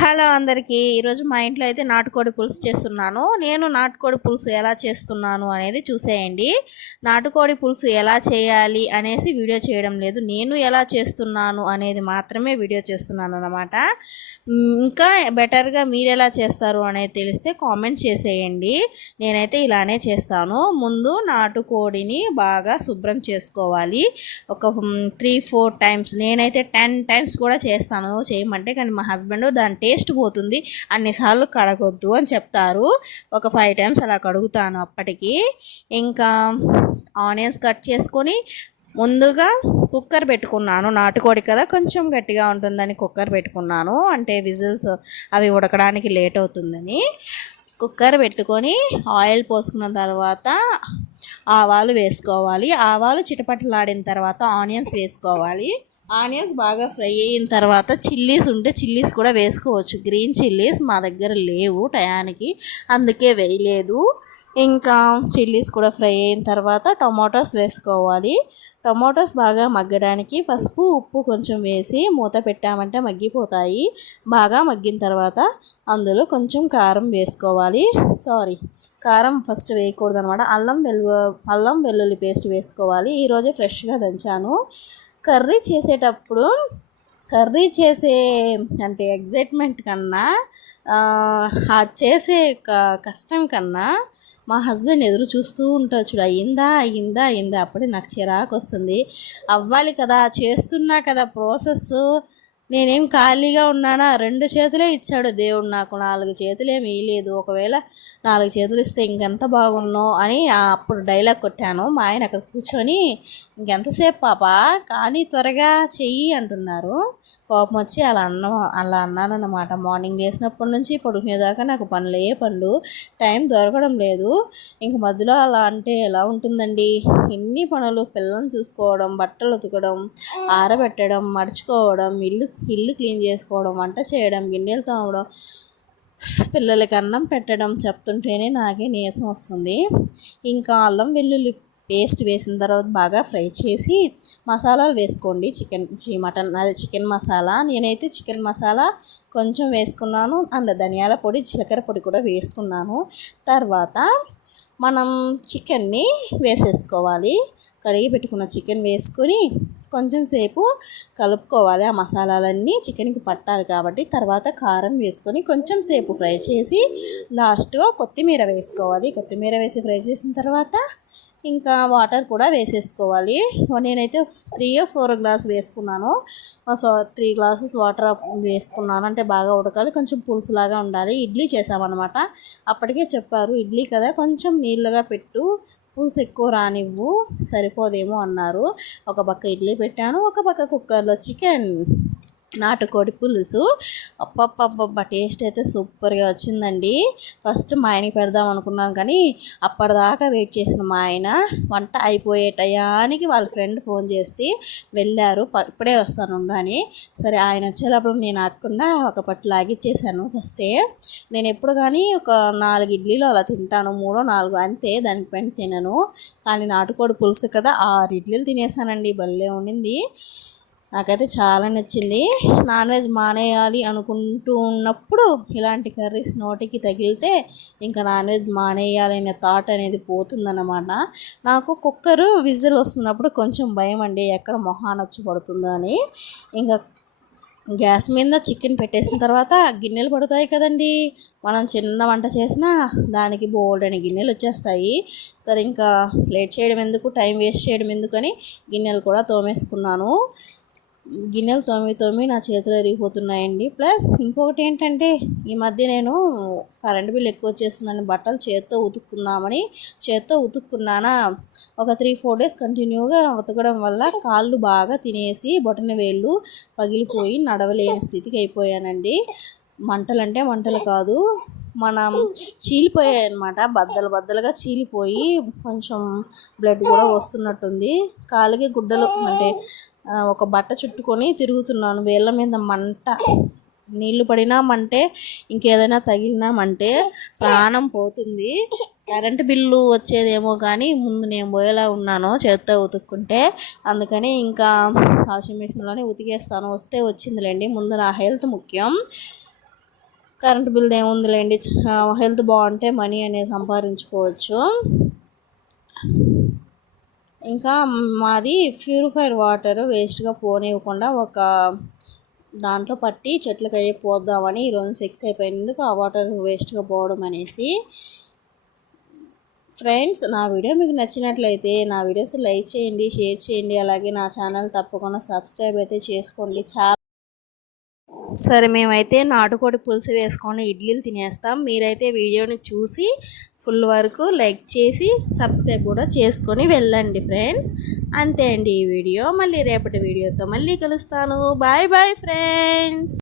Hello అందరికీ. ఈరోజు మా ఇంట్లో అయితే నాటుకోడి పులుసు చేస్తున్నాను. నేను నాటుకోడి పులుసు ఎలా చేస్తున్నాను అనేది చూసేయండి. నాటుకోడి పులుసు ఎలా చేయాలి అనేసి వీడియో చేయడం లేదు, నేను ఎలా చేస్తున్నాను అనేది మాత్రమే వీడియో చేస్తున్నాను అన్నమాట. ఇంకా బెటర్గా మీరు ఎలా చేస్తారు అనేది తెలిస్తే కామెంట్ చేసేయండి. నేనైతే ఇలానే చేస్తాను. ముందు నాటుకోడిని బాగా శుభ్రం చేసుకోవాలి. ఒక 3-4 టైమ్స్, నేనైతే 10 టైమ్స్ కూడా చేస్తాను చేయమంటే, కానీ మా హస్బెండ్ దాని టేస్ట్ పోతుంది, అన్నిసార్లు కడగొద్దు అని చెప్తారు. ఒక 5 టైమ్స్ అలా కడుగుతాను. అప్పటికి ఇంకా ఆనియన్స్ కట్ చేసుకొని ముందుగా కుక్కర్ పెట్టుకున్నాను. నాటుకోడి కదా, కొంచెం గట్టిగా ఉంటుందని కుక్కర్ పెట్టుకున్నాను. అంటే విజిల్స్ అవి ఉడకడానికి లేట్ అవుతుందని కుక్కర్ పెట్టుకొని ఆయిల్ పోసుకున్న తర్వాత ఆవాలు వేసుకోవాలి. ఆవాలు చిటపటలాడిన తర్వాత ఆనియన్స్ వేసుకోవాలి. ఆనియన్స్ బాగా ఫ్రై అయిన తర్వాత చిల్లీస్ ఉంటే చిల్లీస్ కూడా వేసుకోవచ్చు. గ్రీన్ చిల్లీస్ మా దగ్గర లేవు టయానికి, అందుకే వేయలేదు. ఇంకా చిల్లీస్ కూడా ఫ్రై అయిన తర్వాత టొమాటోస్ వేసుకోవాలి. టొమాటోస్ బాగా మగ్గడానికి పసుపు ఉప్పు కొంచెం వేసి మూత పెట్టామంటే మగ్గిపోతాయి. బాగా మగ్గిన తర్వాత అందులో కొంచెం కారం వేసుకోవాలి. కారం ఫస్ట్ వేయకూడదు అనమాట. అల్లం వెల్లుల్లి పేస్ట్ వేసుకోవాలి. ఈరోజే ఫ్రెష్గా దంచాను. కర్రీ చేసే అంటే ఎగ్జైట్మెంట్ కన్నా, చేసే కష్టం కన్నా మా హస్బెండ్ ఎదురు చూస్తూ ఉంటాడు. చూడు, అయ్యిందా అప్పుడే నాకు చిరాకు వస్తుంది. అవ్వాలి కదా, చేస్తున్నా కదా ప్రాసెస్. నేనేం ఖాళీగా ఉన్నానా? 2 చేతులే ఇచ్చాడు దేవుడు నాకు, 4 చేతులు ఏమి ఇవ్వలేదు. ఒకవేళ 4 చేతులు ఇస్తే ఇంకెంత బాగున్నావు అని అప్పుడు డైలాగ్ కొట్టాను. మా ఆయన అక్కడ కూర్చొని, ఇంకెంతసేపు పాప కానీ త్వరగా చెయ్యి అంటున్నారు. కోపం వచ్చి అలా అన్నానన్నమాట. మార్నింగ్ చేసినప్పటి నుంచి పడుకునేదాకా నాకు పనులు టైం దొరకడం లేదు. ఇంక మధ్యలో అలా అంటే ఎలా ఉంటుందండి? ఎన్ని పనులు, పిల్లల్ని చూసుకోవడం, బట్టలు ఉతకడం, ఆరబెట్టడం, మడుచుకోవడం, ఇల్లు క్లీన్ చేసుకోవడం, వంట చేయడం, గిన్నెలు తోమడం, పిల్లలకి అన్నం పెట్టడం చెప్తుంటేనే నాకే నీరసం వస్తుంది. ఇంకా అల్లం వెల్లుల్లి పేస్ట్ వేసిన తర్వాత బాగా ఫ్రై చేసి మసాలాలు వేసుకోండి. చికెన్ మసాలా, నేనైతే చికెన్ మసాలా కొంచెం వేసుకున్నాను. అండ్ ధనియాల పొడి, జీలకర్ర పొడి కూడా వేసుకున్నాను. తర్వాత మనం చికెన్ని వేసేసుకోవాలి. కడిగి పెట్టుకున్న చికెన్ వేసుకొని కొంచెం సేపు కలుపుకోవాలి. ఆ మసాలాలన్నీ చికెన్కి పట్టాలి కాబట్టి. తర్వాత కారం వేసుకొని కొంచెం సేపు ఫ్రై చేసి లాస్ట్గా కొత్తిమీర వేసుకోవాలి. కొత్తిమీర వేసి ఫ్రై చేసిన తర్వాత ఇంకా వాటర్ కూడా వేసేసుకోవాలి. నేనైతే 3-4 గ్లాస్ వేసుకున్నాను. 3 గ్లాసెస్ వాటర్ వేసుకున్నాను. అంటే బాగా ఉడకాలి, కొంచెం పులుసులాగా ఉండాలి. ఇడ్లీ చేసామన్నమాట. అప్పటికే చెప్పారు, ఇడ్లీ కదా కొంచెం నీళ్ళగా పెట్టు, పులుసు ఎక్కువ రానివ్వు, సరిపోదేమో అన్నారు. ఒక పక్క ఇడ్లీ పెట్టాను, ఒక పక్క కుక్కర్లో చికెన్ నాటుకోడి పులుసు. అప్పప్పబ్బబ్బ టేస్ట్ అయితే సూపర్గా వచ్చిందండి. ఫస్ట్ మా ఆయనకి పెడదాం అనుకున్నాను, కానీ అప్పటిదాకా వెయిట్ చేసిన మా ఆయన వంట అయిపోయే టయానికి వాళ్ళ ఫ్రెండ్ ఫోన్ చేసి వెళ్ళారు, ఇప్పుడే వస్తాను అని. సరే, ఆయన వచ్చేటప్పుడు నేను ఆకుండా ఒక పట్టు లాగిచ్చేసాను. ఫస్టే నేను ఎప్పుడు కానీ ఒక 4 ఇడ్లీలు అలా తింటాను, 3-4 అంతే, దానిపైన తినను. కానీ నాటుకోడి పులుసు కదా 6 ఇడ్లీలు తినేసానండి. భలే ఉండింది, నాకైతే చాలా నచ్చింది. నాన్ వెజ్ మానేయాలి అనుకుంటూ ఉన్నప్పుడు ఇలాంటి కర్రీస్ నోటికి తగిలితే ఇంకా నాన్ వెజ్ మానేయాలనే థాట్ అనేది పోతుందన్నమాట. నాకు కుక్కరు విజిల్ వస్తున్నప్పుడు కొంచెం భయం అండి, ఎక్కడ మొహాన వచ్చి పడుతుందో అని. ఇంకా గ్యాస్ మీద చికెన్ పెట్టేసిన తర్వాత గిన్నెలు పడతాయి కదండి, మనం చిన్న వంట చేసినా దానికి బోల్డ్ అని గిన్నెలు వచ్చేస్తాయి. సరే, ఇంకా లేట్ చేయడం ఎందుకు, టైం వేస్ట్ చేయడం ఎందుకని గిన్నెలు కూడా తోమేసుకున్నాను. గిన్నెలు తోమి నా చేతులు ఎరిగిపోతున్నాయండి. ప్లస్ ఇంకొకటి ఏంటంటే, ఈ మధ్య నేను కరెంట్ బిల్ ఎక్కువ వచ్చేస్తుందని బట్టలు చేత్తో ఉతుక్కున్నానా. ఒక 3-4 డేస్ కంటిన్యూగా ఉతకడం వల్ల కాళ్ళు బాగా తినేసి బొటన వేళ్ళు పగిలిపోయి నడవలేని స్థితికి అయిపోయానండి. మంటలంటే మంటలు కాదు, మనం చీలిపోయాయి అన్నమాట. బద్దలుగా చీలిపోయి కొంచెం బ్లడ్ కూడా వస్తున్నట్టుంది. కాలికి గుడ్డలు అంటే ఒక బట్ట చుట్టుకొని తిరుగుతున్నాను. వేళ్ళ మీద మంట, నీళ్లు పడినా మంటే, ఇంకేదైనా తగిలినా మంటే, ప్రాణం పోతుంది. కరెంటు బిల్లు వచ్చేదేమో కానీ ముందు నేను పోయేలా ఉన్నాను చేత్తో ఉతుక్కుంటే. అందుకని ఇంకా వాషింగ్ మిషన్లోనే ఉతికేస్తాను. వస్తే వచ్చిందిలేండి, ముందు నా హెల్త్ ముఖ్యం. కరెంట్ బిల్ ఏముందిలేండి, హెల్త్ బాగుంటే మనీ అనేది సంపాదించుకోవచ్చు. ఇంకా మాది ప్యూరిఫైర్ వాటర్ వేస్ట్గా పోనివ్వకుండా ఒక దాంట్లో పట్టి చెట్లకి అయ్యి పోద్దామని ఈరోజు ఫిక్స్ అయిపోయినందుకు ఆ వాటర్ వేస్ట్గా పోవడం అనేసి. ఫ్రెండ్స్, నా వీడియో మీకు నచ్చినట్లయితే నా వీడియోస్ లైక్ చేయండి, షేర్ చేయండి, అలాగే నా ఛానల్ తప్పకుండా సబ్స్క్రైబ్ అయితే చేసుకోండి. సరే, మేమైతే నాటుకోడి పులుసు వేసుకొని ఇడ్లీలు తినేస్తాం. మీరైతే వీడియోని చూసి ఫుల్ వరకు లైక్ చేసి సబ్స్క్రైబ్ కూడా చేసుకొని వెళ్ళండి ఫ్రెండ్స్. అంతే అండి ఈ వీడియో. మళ్ళీ రేపటి వీడియోతో మళ్ళీ కలుస్తాను. Bye bye friends.